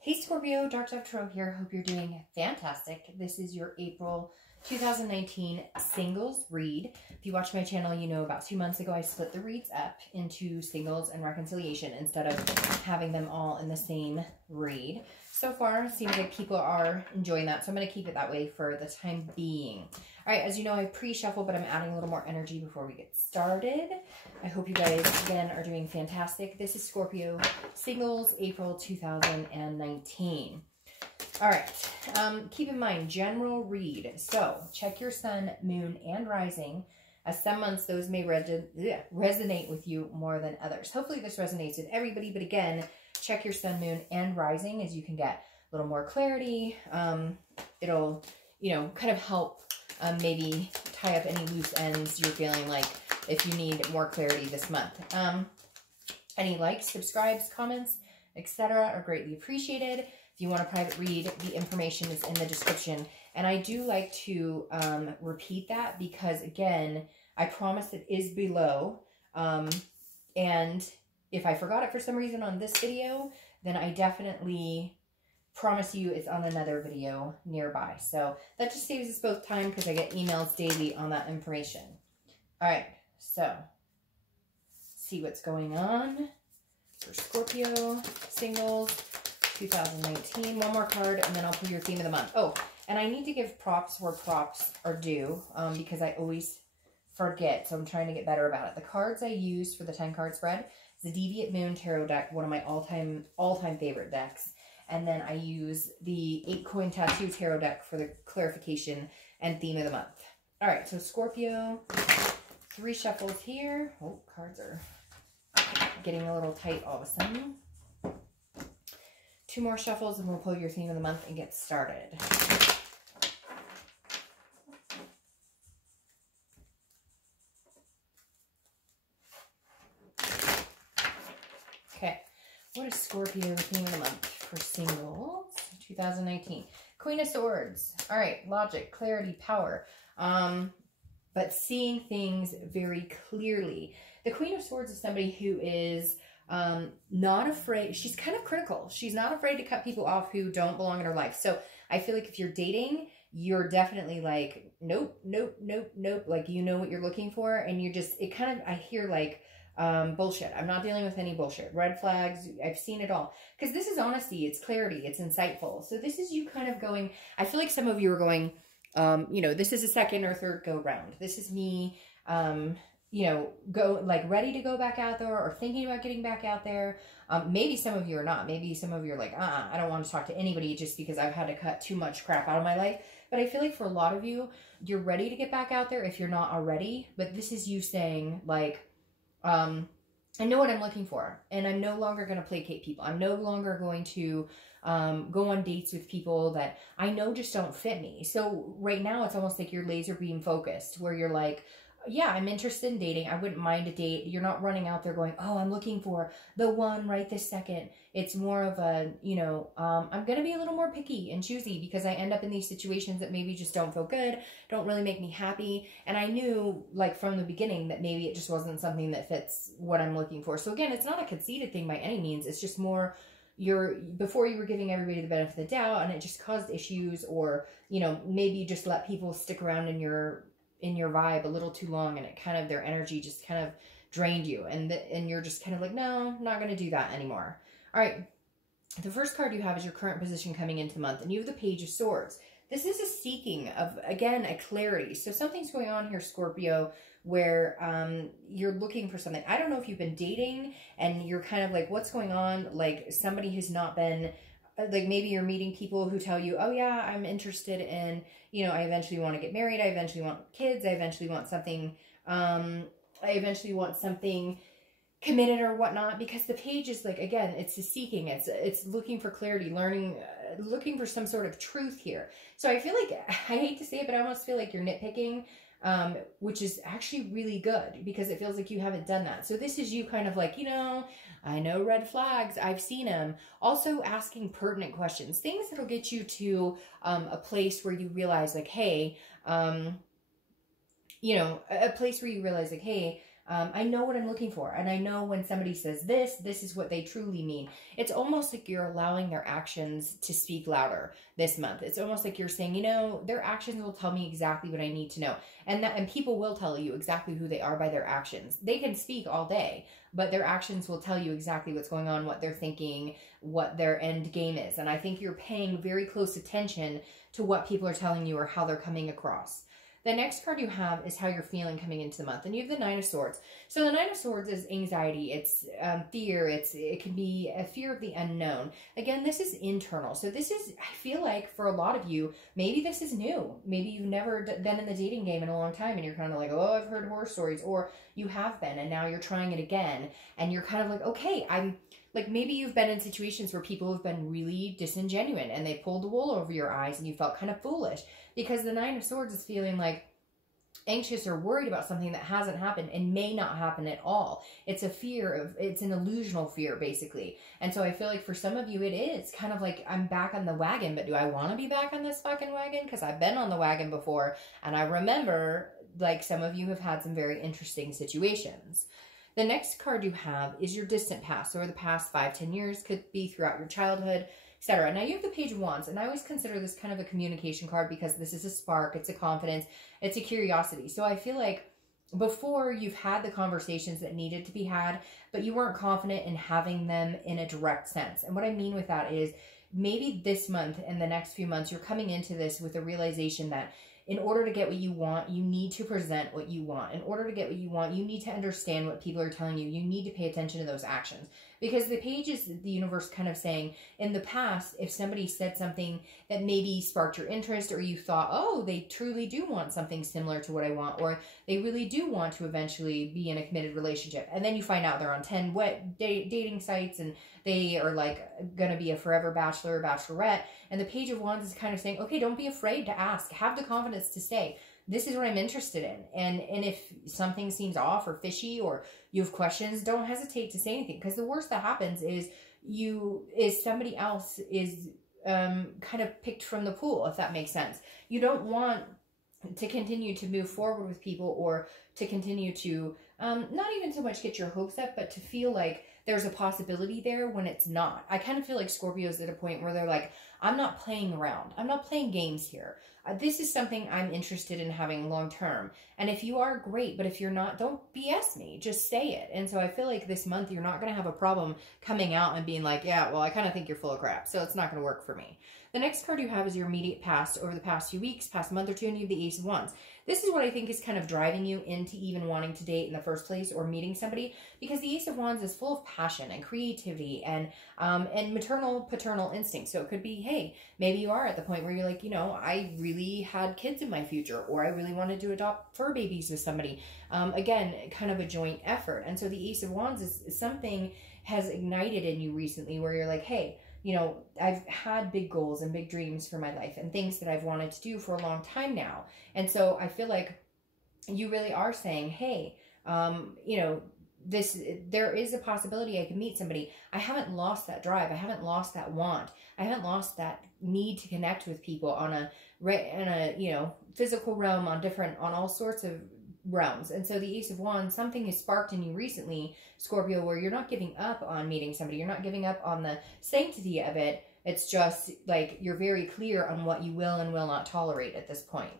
Hey Scorpio, darkdovetarot here. Hope you're doing fantastic. This is your April 2019 singles read. If you watch my channel, you know about 2 months ago I split the reads up into singles and reconciliation instead of having them all in the same read. So far, it seems like people are enjoying that, so I'm going to keep it that way for the time being. All right, as you know, I pre-shuffle, but I'm adding a little more energy before we get started. I hope you guys, again, are doing fantastic. This is Scorpio Singles, April 2019. All right, keep in mind, general read. So check your sun, moon, and rising. As some months, those may resonate with you more than others. Hopefully this resonates with everybody, but again, check your sun, moon, and rising as you can get a little more clarity. It'll, kind of help maybe tie up any loose ends you're feeling like if you need more clarity this month. Any likes, subscribes, comments, etc. are greatly appreciated. If you want a private read, the information is in the description. And I do like to repeat that because, again, I promise it is below. And if I forgot it for some reason on this video, then I definitely promise you it's on another video nearby. So that just saves us both time because I get emails daily on that information. All right, so see what's going on for Scorpio singles 2019. One more card, and then I'll pull your theme of the month. Oh, and I need to give props where props are due because I always forget, so I'm trying to get better about it. The cards I use for the 10-card spread is the Deviant Moon Tarot deck, one of my all-time favorite decks. And then I use the 8-coin tattoo tarot deck for the clarification and theme of the month. All right, so Scorpio, 3 shuffles here. Oh, cards are getting a little tight all of a sudden. 2 more shuffles and we'll pull your theme of the month and get started. Okay, what is Scorpio theme of the month for singles 2019? Queen of Swords. All right, logic, clarity, power. But seeing things very clearly. The Queen of Swords is somebody who is not afraid. She's kind of critical. She's not afraid to cut people off who don't belong in her life. So I feel like if you're dating, you're definitely like, nope, nope, nope, nope. Like, you know what you're looking for. And you're just, it kind of, I hear like, bullshit. I'm not dealing with any bullshit. Red flags. I've seen it all. Because this is honesty. It's clarity. It's insightful. So this is you kind of going, I feel like some of you are going, this is a second or third go round. This is me, go like ready to go back out there or thinking about getting back out there. Maybe some of you are not. Maybe some of you are like, I don't want to talk to anybody just because I've had to cut too much crap out of my life. But I feel like for a lot of you, you're ready to get back out there if you're not already. But this is you saying like, I know what I'm looking for, and I'm no longer going to placate people. I'm no longer going to go on dates with people that I know just don't fit me. So right now it's almost like you're laser beam focused where you're like, yeah, I'm interested in dating. I wouldn't mind a date. You're not running out there going, oh, I'm looking for the one right this second. It's more of a, I'm going to be a little more picky and choosy because I end up in these situations that maybe just don't feel good, don't really make me happy. And I knew like from the beginning that maybe it just wasn't something that fits what I'm looking for. So again, it's not a conceited thing by any means. It's just more before you were giving everybody the benefit of the doubt and it just caused issues, or, maybe you just let people stick around in your vibe a little too long and it kind of, their energy just kind of drained you. And you're just kind of like, no, I'm not going to do that anymore. All right. The first card you have is your current position coming into the month, and you have the Page of Swords. This is a seeking of, again, a clarity. So something's going on here, Scorpio, where you're looking for something. I don't know if you've been dating and you're kind of like, what's going on? Like somebody who's not been, like maybe you're meeting people who tell you, oh yeah, I'm interested in, I eventually want to get married. I eventually want kids. I eventually want something, committed or whatnot, because the Page is like, again, it's a seeking, it's looking for clarity, learning, looking for some sort of truth here. So I feel like, I hate to say it, but I almost feel like you're nitpicking, which is actually really good because it feels like you haven't done that. So this is you kind of like, I know red flags, I've seen them. Also asking pertinent questions, things that'll get you to a place where you realize like, hey, a place where you realize like, hey, I know what I'm looking for. And I know when somebody says this is what they truly mean. It's almost like you're allowing their actions to speak louder this month. It's almost like you're saying, you know, their actions will tell me exactly what I need to know. And people will tell you exactly who they are by their actions. They can speak all day, but their actions will tell you exactly what's going on, what they're thinking, what their end game is. And I think you're paying very close attention to what people are telling you or how they're coming across. The next card you have is how you're feeling coming into the month. And you have the Nine of Swords. So the Nine of Swords is anxiety. It's fear. It can be a fear of the unknown. Again, this is internal. So this is, I feel like for a lot of you, maybe this is new. Maybe you've never been in the dating game in a long time and you're kind of like, oh, I've heard horror stories. Or you have been and now you're trying it again. And you're kind of like, okay, like maybe you've been in situations where people have been really disingenuous and they pulled the wool over your eyes and you felt kind of foolish, because the Nine of Swords is feeling like anxious or worried about something that hasn't happened and may not happen at all. It's a fear of, it's an illusional fear basically. And so I feel like for some of you, it is kind of like, I'm back on the wagon, but do I want to be back on this fucking wagon? Because I've been on the wagon before. And I remember like some of you have had some very interesting situations. The next card you have is your distant past, or the past 5-10 years, could be throughout your childhood, etc. Now you have the Page of Wands, and I always consider this kind of a communication card because this is a spark, it's a confidence, it's a curiosity. So I feel like before you've had the conversations that needed to be had, but you weren't confident in having them in a direct sense. And what I mean with that is maybe this month and the next few months, you're coming into this with a realization that in order to get what you want, you need to present what you want. In order to get what you want, you need to understand what people are telling you. You need to pay attention to those actions. Because the page is the universe kind of saying, in the past, if somebody said something that maybe sparked your interest, or you thought, oh, they truly do want something similar to what I want, or they really do want to eventually be in a committed relationship. And then you find out they're on 10 dating sites and they are like going to be a forever bachelor or bachelorette. And the Page of Wands is kind of saying, okay, don't be afraid to ask. Have the confidence to say, this is what I'm interested in. And if something seems off or fishy or you have questions, don't hesitate to say anything. Because the worst that happens is somebody else is kind of picked from the pool, if that makes sense. You don't want to continue to move forward with people, or to continue to not even so much get your hopes up, but to feel like there's a possibility there when it's not. I kind of feel like Scorpio's at a point where they're like, I'm not playing around. I'm not playing games here. This is something I'm interested in having long term. And if you are, great. But if you're not, don't BS me. Just say it. And so I feel like this month you're not going to have a problem coming out and being like, yeah, well, I kind of think you're full of crap, so it's not going to work for me. The next card you have is your immediate past, over the past few weeks, past month or two, and you have the Ace of Wands. This is what I think is kind of driving you into even wanting to date in the first place or meeting somebody, because the Ace of Wands is full of passion and creativity and maternal, paternal instincts. So it could be, hey, maybe you are at the point where you're like, you know, I really had kids in my future, or I really wanted to adopt fur babies with somebody. Again, kind of a joint effort. And so the Ace of Wands is something has ignited in you recently where you're like, hey, you know, I've had big goals and big dreams for my life and things that I've wanted to do for a long time now. And so I feel like you really are saying, hey, you know, there is a possibility I can meet somebody. I haven't lost that drive. I haven't lost that want. I haven't lost that need to connect with people on a you know, physical realm, on all sorts of realms. And so the Ace of Wands, something has sparked in you recently, Scorpio, where you're not giving up on meeting somebody. You're not giving up on the sanctity of it. It's just like you're very clear on what you will and will not tolerate at this point.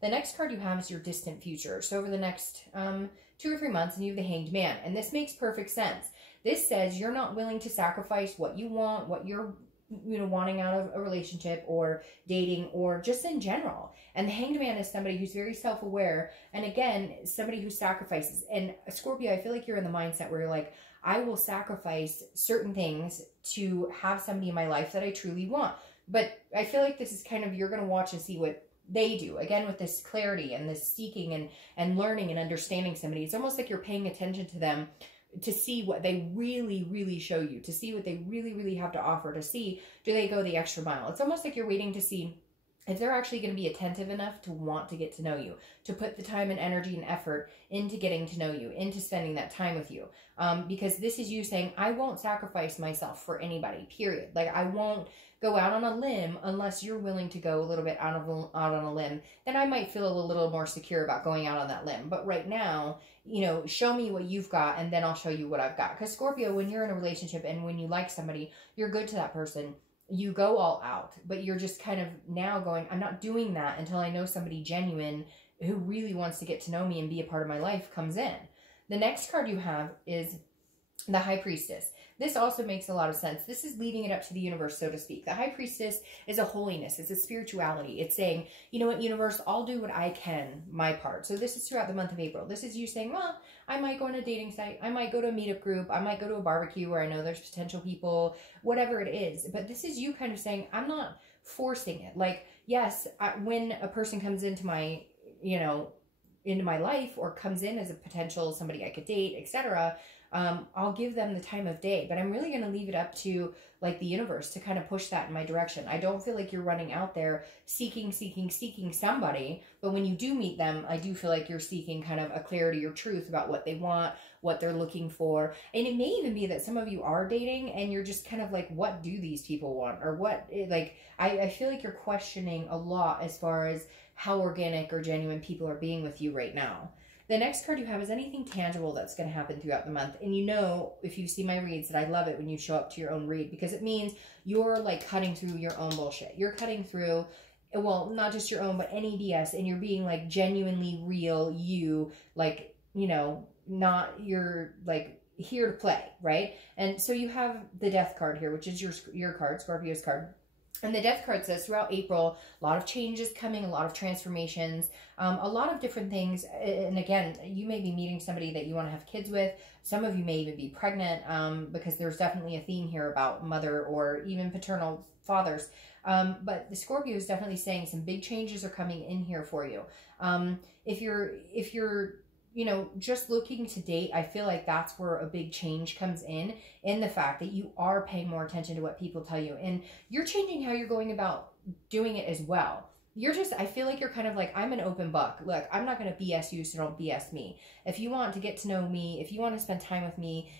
The next card you have is your distant future. So over the next 2 or 3 months, and you have the Hanged Man. And this makes perfect sense. This says you're not willing to sacrifice what you want, what you're wanting out of a relationship or dating or just in general. And the Hanged Man is somebody who's very self-aware, and again, somebody who sacrifices. And Scorpio, I feel like you're in the mindset where you're like, I will sacrifice certain things to have somebody in my life that I truly want. But I feel like this is kind of, you're going to watch and see what they do. Again, with this clarity and this seeking and learning and understanding somebody, it's almost like you're paying attention to them to see what they really, really show you, to see what they really, really have to offer, to see, do they go the extra mile? It's almost like you're waiting to see if they're actually going to be attentive enough to want to get to know you, to put the time and energy and effort into getting to know you, into spending that time with you. Because this is you saying, I won't sacrifice myself for anybody, period. Like, I won't go out on a limb unless you're willing to go a little bit out on a limb. Then I might feel a little more secure about going out on that limb. But right now, you know, show me what you've got and then I'll show you what I've got. Because Scorpio, when you're in a relationship and when you like somebody, you're good to that person. You go all out, but you're just kind of now going, I'm not doing that until I know somebody genuine who really wants to get to know me and be a part of my life comes in. The next card you have is the High Priestess. This also makes a lot of sense. This is leaving it up to the universe, so to speak. The High Priestess is a holiness. It's a spirituality. It's saying, you know what, universe, I'll do what I can, my part. So this is throughout the month of April. This is you saying, well, I might go on a dating site. I might go to a meetup group. I might go to a barbecue where I know there's potential people, whatever it is. But this is you kind of saying, I'm not forcing it. Like, yes, when a person comes into my, you know, into my life or comes in as a potential somebody I could date, etc., I'll give them the time of day, but I'm really going to leave it up to like the universe to kind of push that in my direction. I don't feel like you're running out there seeking somebody, but when you do meet them, I do feel like you're seeking kind of a clarity or truth about what they want, what they're looking for. And it may even be that some of you are dating and you're just kind of like, what do these people want? Or what, like, I feel like you're questioning a lot as far as how organic or genuine people are being with you right now. The next card you have is anything tangible that's going to happen throughout the month. And you know, if you see my reads, that I love it when you show up to your own read, because it means you're like cutting through your own bullshit. You're cutting through, well, not just your own, but any BS, and you're being like genuinely real you, like, you know, not you're like here to play, right? And so you have the Death card here, which is your card, Scorpio's card. And the Death card says throughout April, a lot of changes coming, a lot of transformations, a lot of different things. And again, you may be meeting somebody that you want to have kids with. Some of you may even be pregnant, because there's definitely a theme here about mother or even paternal fathers. But the Scorpio is definitely saying some big changes are coming in here for you. If you're you know, just looking to date, I feel like that's where a big change comes in the fact that you are paying more attention to what people tell you. And you're changing how you're going about doing it as well. You're just, I feel like you're kind of like, I'm an open book. Look, I'm not going to BS you, so don't BS me. If you want to get to know me, if you want to spend time with me,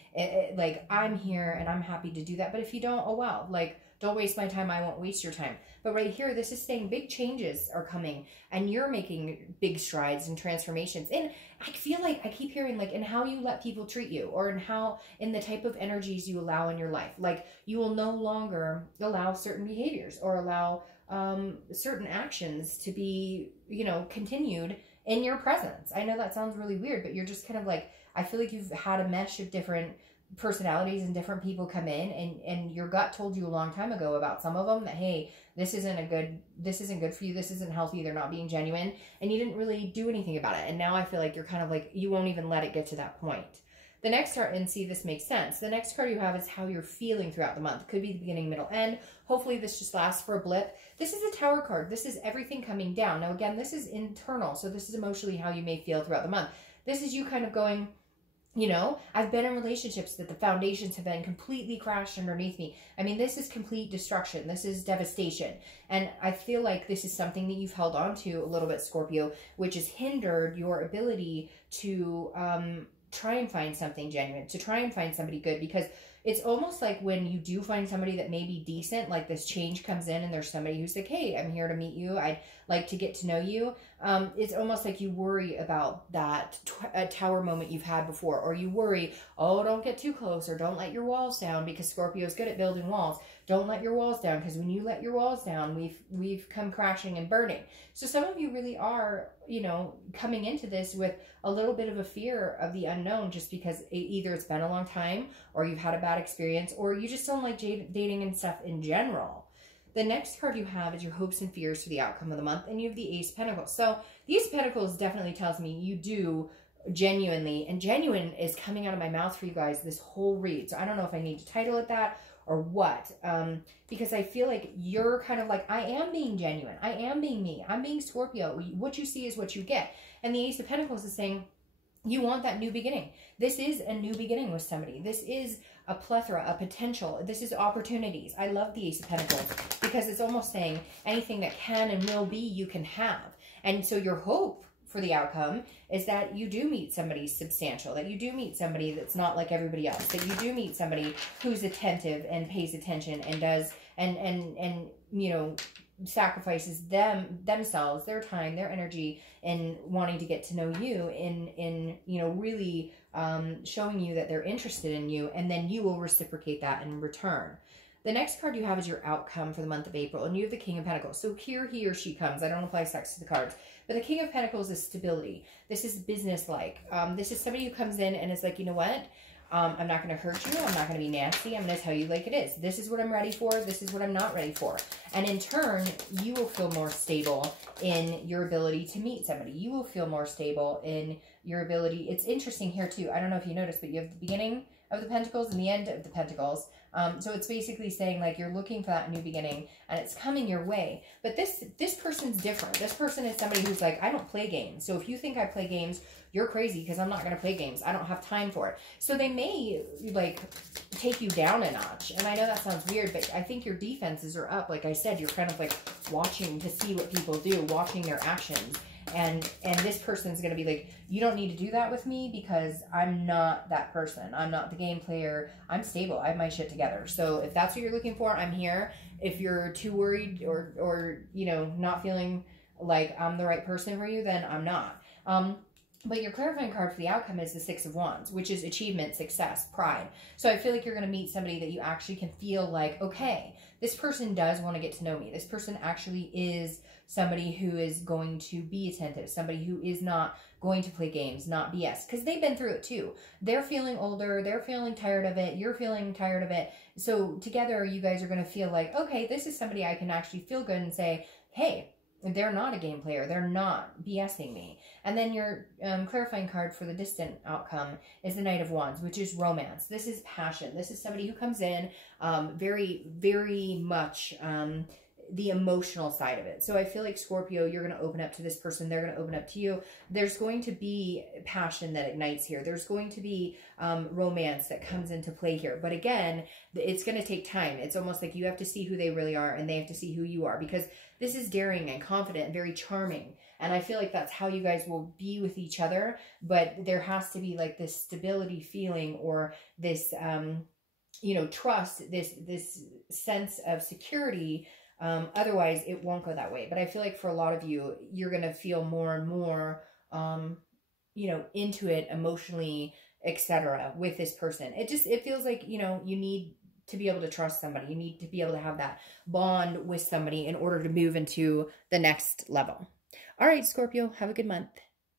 like, I'm here and I'm happy to do that. But if you don't, oh well, like, don't waste my time. I won't waste your time. But right here, this is saying big changes are coming and you're making big strides and transformations. And I feel like I keep hearing, like, in how you let people treat you, or in the type of energies you allow in your life. Like, you will no longer allow certain behaviors or allow certain actions to be, you know, continued in your presence. I know that sounds really weird, but you're just kind of like, I feel like you've had a mesh of different personalities and different people come in, and your gut told you a long time ago about some of them that, hey, this isn't good for you, this isn't healthy, they're not being genuine, and you didn't really do anything about it. And now I feel like you're kind of like, you won't even let it get to that point. The next card, and see, this makes sense. The next card you have is how you're feeling throughout the month. Could be the beginning, middle, end. Hopefully this just lasts for a blip. This is a Tower card. This is everything coming down. Now again, this is internal, so this is emotionally how you may feel throughout the month. This is you kind of going, you know, I've been in relationships that the foundations have been completely crashed underneath me. I mean, this is complete destruction. This is devastation. And I feel like this is something that you've held on to a little bit, Scorpio, which has hindered your ability to try and find something genuine, to try and find somebody good. Because it's almost like when you do find somebody that may be decent, like this change comes in and there's somebody who's like, hey, I'm here to meet you, I'd like to get to know you. It's almost like you worry about that Tower moment you've had before, or you worry, oh, don't get too close, or don't let your walls down, because Scorpio is good at building walls. Don't let your walls down, because when you let your walls down, we've come crashing and burning. So some of you really are, you know, coming into this with a little bit of a fear of the unknown, just because either it's been a long time, or you've had a bad experience, or you just don't like dating and stuff in general. The next card you have is your hopes and fears for the outcome of the month, and you have the Ace of Pentacles. So the Ace of Pentacles definitely tells me you do genuinely, and genuine is coming out of my mouth for you guys this whole read. So I don't know if I need to title it that or what, because I feel like you're kind of like, I am being genuine, I am being me, I'm being Scorpio. What you see is what you get. And the Ace of Pentacles is saying, You want that new beginning. This is a new beginning with somebody. This is a plethora, a potential. This is opportunities. I love the Ace of Pentacles because it's almost saying anything that can and will be, you can have. And so your hope for the outcome is that you do meet somebody substantial, that you do meet somebody that's not like everybody else, that you do meet somebody who's attentive and pays attention and does, and you know, sacrifices themselves, their time, their energy in wanting to get to know you, in you know, really showing you that they're interested in you, and then you will reciprocate that in return. The next card you have is your outcome for the month of April, and you have the King of Pentacles. So here he or she comes. I don't apply sex to the cards, but the King of Pentacles is stability. This is business-like. This is somebody who comes in and is like, you know what? I'm not going to hurt you. I'm not going to be nasty. I'm going to tell you like it is. This is what I'm ready for. This is what I'm not ready for. And in turn, you will feel more stable in your ability to meet somebody. You will feel more stable in your ability. It's interesting here too. I don't know if you noticed, but you have the beginning of the Pentacles and the end of the Pentacles. So it's basically saying like you're looking for that new beginning and it's coming your way. But this person's different. This person is somebody who's like, I don't play games. So if you think I play games, you're crazy because I'm not going to play games. I don't have time for it. So they may like take you down a notch. And I know that sounds weird, but I think your defenses are up. Like I said, you're kind of like watching to see what people do, watching their actions. And this person's going to be like, you don't need to do that with me because I'm not that person. I'm not the game player. I'm stable. I have my shit together. So if that's what you're looking for, I'm here. If you're too worried or you know, not feeling like I'm the right person for you, then I'm not. But your clarifying card for the outcome is the Six of Wands, which is achievement, success, pride. So I feel like you're going to meet somebody that you actually can feel like, okay, this person does want to get to know me. This person actually is somebody who is going to be attentive, somebody who is not going to play games, not BS, because they've been through it too. They're feeling older. They're feeling tired of it. You're feeling tired of it. So together you guys are going to feel like, okay, this is somebody I can actually feel good and say, hey, they're not a game player. They're not BSing me. And then your clarifying card for the distant outcome is the Knight of Wands, which is romance. This is passion. This is somebody who comes in very, very much the emotional side of it. So I feel like Scorpio, you're going to open up to this person. They're going to open up to you. There's going to be passion that ignites here. There's going to be romance that comes into play here. But again, it's going to take time. It's almost like you have to see who they really are and they have to see who you are, because this is daring and confident and very charming. And I feel like that's how you guys will be with each other. But there has to be like this stability feeling or this, you know, trust, this sense of security. Otherwise it won't go that way. But I feel like for a lot of you, you're going to feel more and more, you know, into it emotionally, etc. with this person. It feels like, you know, you need to be able to trust somebody. You need to be able to have that bond with somebody in order to move into the next level. All right, Scorpio, have a good month.